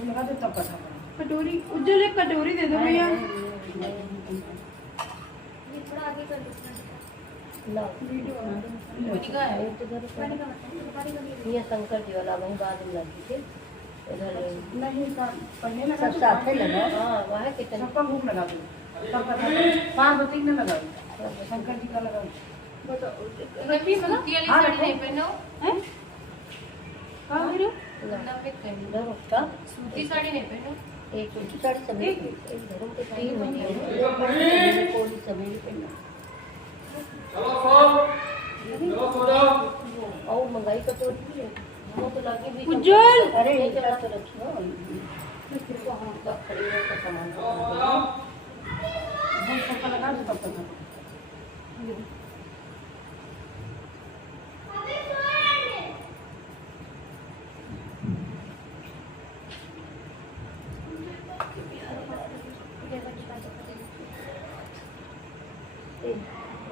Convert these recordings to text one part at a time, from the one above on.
भोग लगा दो तब कथा करो। कटोरी उज्जवल एक कटोरी दे दो भैया। ये थोड़ा आगे कर दो। ला ये शंकर जी वाला वही बाद में लगी थी इधर नहीं पढ़ने लगा सब साथ ही लगा। हाँ वहाँ कितने सबका भोग लगा दो तब कथा करो। पार्वती ने लगाओ, शंकर जी का लगाओ। रवि सूती वाली साड़ी नहीं पहनो हैं कहां गिरो इधर उसका सूती साड़ी नहीं पहनो। एक उल्टी साड़ी सभी घरों के 3 बजे कोई सभी पहना और मंगाई कटोरी भी है वो तो लगी भी उज्जवल अरे एक तरह से रखियो तो खड़ी है तो सामान भोग सबका लगा दो तब कथा करो।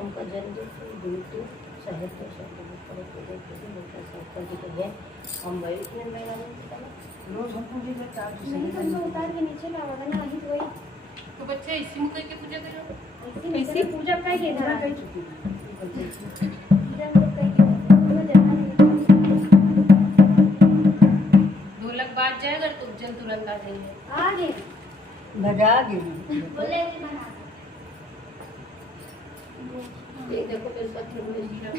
उनका जन्म बिल्कुल साहित्य शब्द शंकर जी के हैं हम वही रोज हमको भी चार नहीं तो मैं उतार के नीचे लावा ना वही तो वही तो बच्चे इसी मुँह करके पूजा करो। ऐसी पूजा का ही इधर था कहीं चुकी जब लोग कहीं के ढोलक बाज जाएगा तो उज्जवल तुरंत आ जाएंगे। आगे लगा गे बोले कि बना ये देखो मेरे साथ में जीरा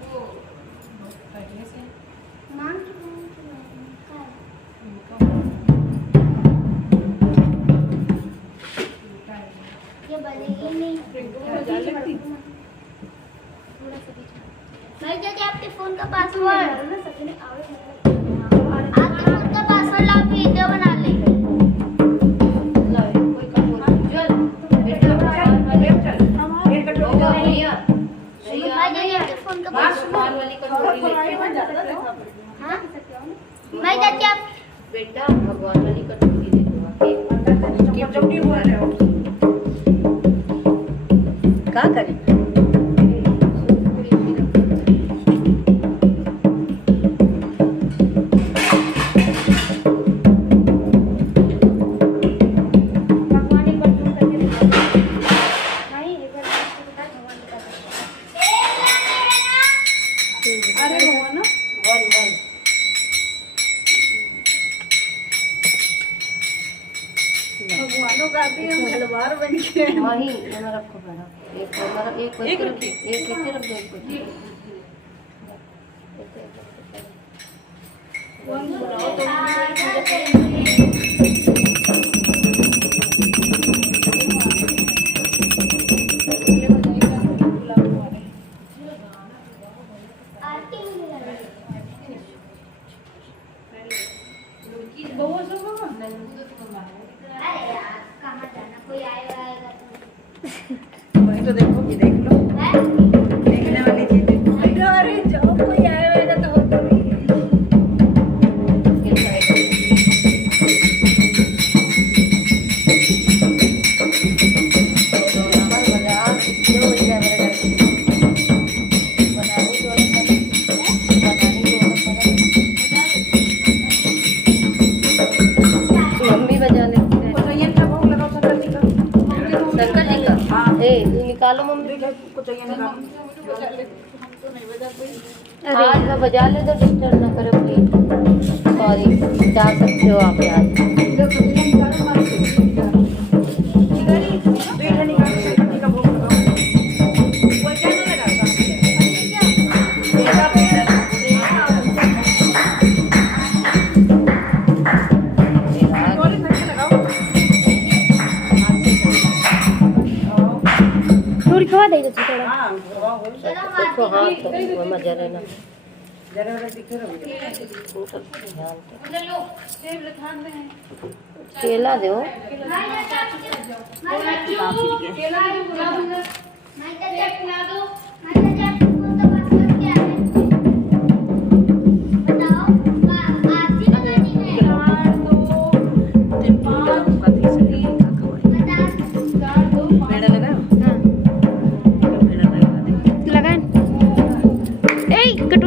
वो पहले से नाम की ये बनेगी नहीं भाई जल्दी आपके फोन का पासवर्ड आपके फोन का पासवर्ड लाओ वीडियो बना ले मैं जाती आप बेटा भगवान वाली कटोरी दे दो क्या करें भगवानों का भी हम तलवार बन के वही ये रखो बेटा एक हमारा एक रख दो इसको वही तो देखो कि देख लो देखने वाली चीज देखो। अरे जब कोई आएगा तो मम्मी बजा ले शंकर जी का निकालो मम्मी आज मैं बजा ले तो डिस्टर्ब ना करो प्लीज सॉरी जा सकते हो आप आज खवा दे थोड़ा इसको हाथ मजा लेना जरा दिखे रहो केला दो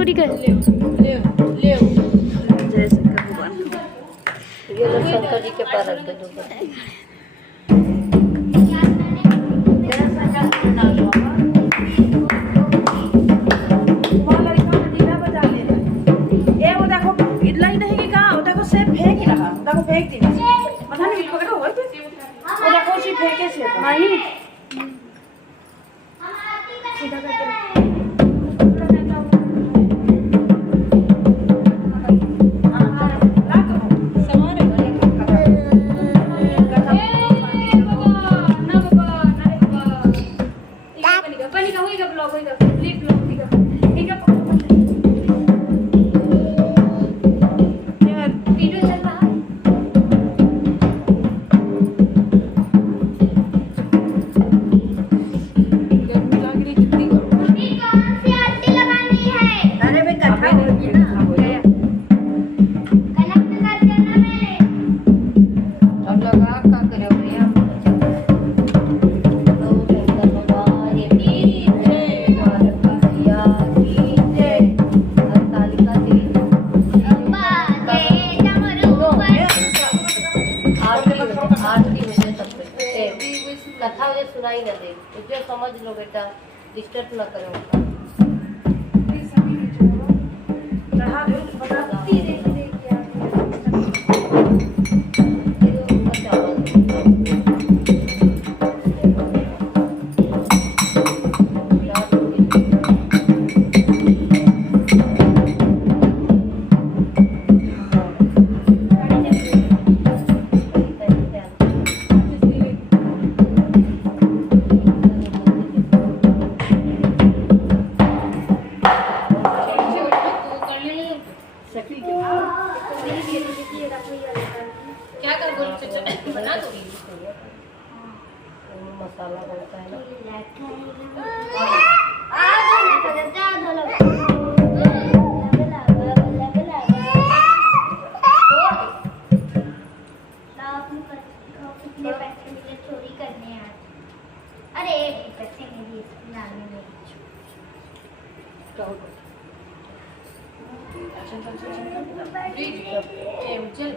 कटोरी का ले ले जय शंकर भगवान। ये लो शंकर जी के पास रख दे दो। जय शंकर डाल दो वहाँ लड़का ने दीना बजा ले रहा। वो देखो इडला ही नहीं कि कहाँ वो देखो सेब फेंक ही रहा। देखो फेंक दी पता नहीं पकड़ो हो तो वो देखो उसी फेंके से नहीं सीधा करके अरे मैं कथा होगी ना अब लगा का करे भैया। तो शंकर भगवान की जय, पार्वती मैया की जय, हरतालिका देवी आरती मुझे सब कथा मुझे सुनाई न दे, मुझे समझ लो बेटा, डिस्टर्ब न करो। चढ़ा दो बता क्या कर बोल बना दो। मसाला बनता है ना। चोरी करने हैं। अरे पैसे मेरी डालने में चल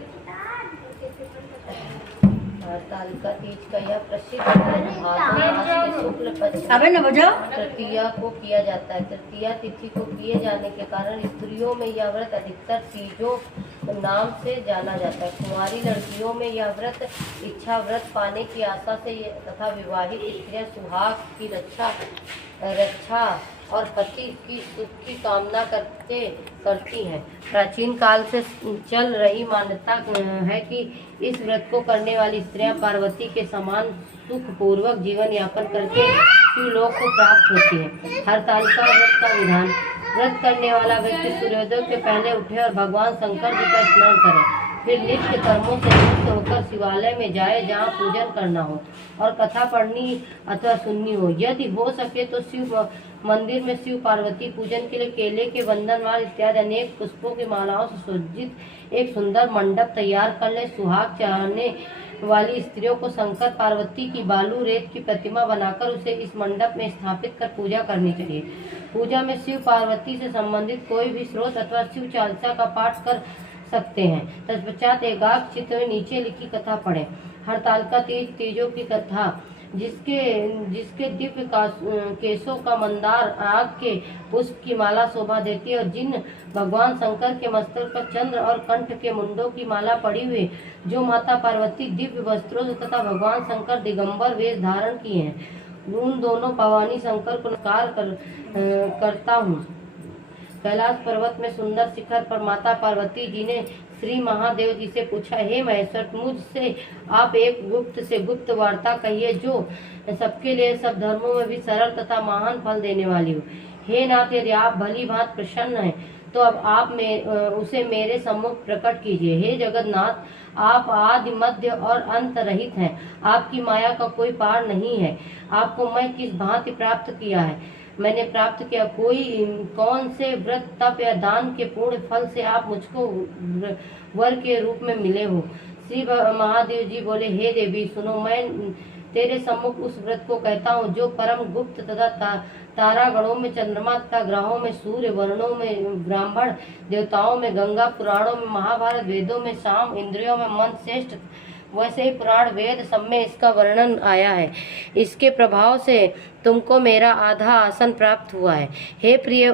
हरतालिका तीज का यह प्रसिद्ध भादों मास के शुक्ल पक्ष अबे न बजाओ तृतीया को किया जाता है। तृतीया तिथि को किए जाने के कारण स्त्रियों में यह व्रत अधिकतर तीजों नाम से जाना जाता है। कुंवारी लड़कियों में यह व्रत इच्छा व्रत पाने की आशा से तथा विवाहित स्त्रियां सुहाग की रक्षा और पति की सुख की कामना करती हैं। प्राचीन काल से चल रही मान्यता है कि इस व्रत को करने वाली स्त्रियां पार्वती के समान सुखपूर्वक जीवन यापन करके शिवलोक को प्राप्त होती हैं। हरतालिका व्रत का विधान: व्रत करने वाला व्यक्ति सूर्योदय के पहले उठे और भगवान शंकर जी का स्मरण करे, फिर नित्य कर्मों से मुक्त होकर शिवालय में जाए जहाँ पूजन करना हो और कथा पढ़नी अथवा सुननी हो। यदि हो सके तो शिव मंदिर में शिव पार्वती पूजन के लिए केले के बंधनवार इत्यादि अनेक पुष्पों की मालाओं से सुसज्जित एक सुंदर मंडप तैयार कर ले। सुहाग चाहने वाली स्त्रियों को शंकर पार्वती की बालू रेत की प्रतिमा बनाकर उसे इस मंडप में स्थापित कर पूजा करनी चाहिए। पूजा में शिव पार्वती से संबंधित कोई भी स्रोत अथवा शिव चालीसा का पाठ कर सकते हैं। तत्पश्चात एकाग्र चित्त में नीचे लिखी कथा पढ़ें। हरतालिका तीजों की कथा: जिसके दिव्य केशों का मंदार आग के पुष्प की माला शोभा देती है और जिन भगवान शंकर के मस्तक पर चंद्र और कंठ के मुंडों की माला पड़ी हुई, जो माता पार्वती दिव्य वस्त्रों तथा भगवान शंकर दिगंबर वेश धारण किए हैं, उन दोनों भवानी शंकर को नमस्कार करता हूँ। कैलाश पर्वत में सुंदर शिखर पर माता पार्वती जी ने श्री महादेव जी से पूछा, हे महेश्वर, मुझसे आप एक गुप्त से गुप्त वार्ता कहिए जो सबके लिए सब धर्मों में भी सरल तथा महान फल देने वाली हो। हे नाथ, यदि आप भली भांति प्रसन्न हैं तो अब आप उसे मेरे सम्मुख प्रकट कीजिए। हे जगन्नाथ, आप आदि मध्य और अंत रहित हैं, आपकी माया का कोई पार नहीं है। आपको मैं किस भांति प्राप्त किया है? मैंने प्राप्त किया कौन से व्रत तप या दान के पूर्ण फल से आप मुझको वर के रूप में मिले हो? श्री महादेव जी बोले, हे देवी सुनो, तेरे सम्मुख उस व्रत को कहता हूँ जो परम गुप्त तथा तारागणों में चंद्रमा तथा ग्रहों में सूर्य, वर्णों में ब्राह्मण, देवताओं में गंगा, पुराणों में महाभारत, वेदों में साम, इंद्रियों में मन श्रेष्ठ, वैसे ही पुराण वेद सब में इसका वर्णन आया है। इसके प्रभाव से तुमको मेरा आधा आसन प्राप्त हुआ है। हे प्रिय,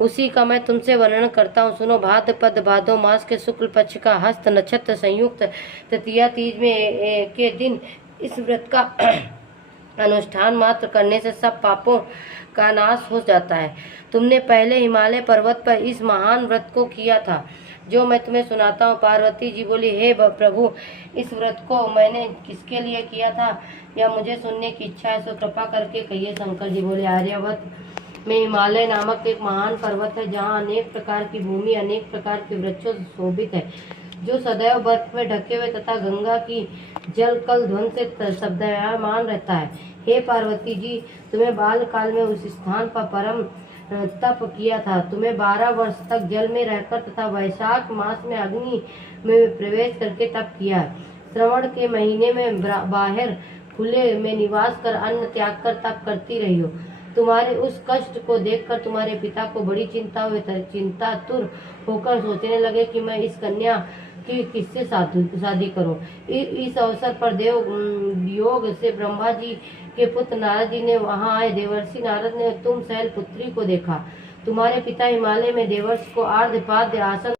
उसी का मैं तुमसे वर्णन करता हूँ। सुनो, भाद्रपद भादो मास के शुक्ल पक्ष का हस्त नक्षत्र संयुक्त तृतीया तीज में के दिन इस व्रत का अनुष्ठान मात्र करने से सब पापों का नाश हो जाता है। तुमने पहले हिमालय पर्वत पर इस महान व्रत को किया था जो मैं तुम्हें सुनाता हूँ। पार्वती जी बोली, हे प्रभु, इस व्रत को मैंने किसके लिए किया था या मुझे सुनने की इच्छा है, सो कृपा करके कहिए। शंकर जी बोले, आर्यावर्त में हिमालय नामक एक महान पर्वत है जहाँ अनेक प्रकार की भूमि, अनेक प्रकार के वृक्षों से शोभित है, जो सदैव बर्फ में ढके हुए तथा गंगा की जल कल ध्वन से शब्दमान रहता है। हे पार्वती जी, तुम्हें बाल काल में उस स्थान पर परम तप किया था। तुम्हें 12 वर्ष तक जल में रहकर तथा वैशाख मास में अग्नि में प्रवेश करके तप किया। श्रवण के महीने में बाहर खुले में निवास कर अन्न त्याग कर तप करती रही हो। तुम्हारे उस कष्ट को देखकर तुम्हारे पिता को बड़ी चिंता हुई। चिंतातुर होकर सोचने लगे कि मैं इस कन्या की किससे शादी करूं। इस अवसर पर देव योग से ब्रह्मा जी के पुत्र नारद जी ने वहां आए। देवर्षि नारद ने तुम शैल पुत्री को देखा। तुम्हारे पिता हिमालय में देवर्षि को आर्धपाद्य आसन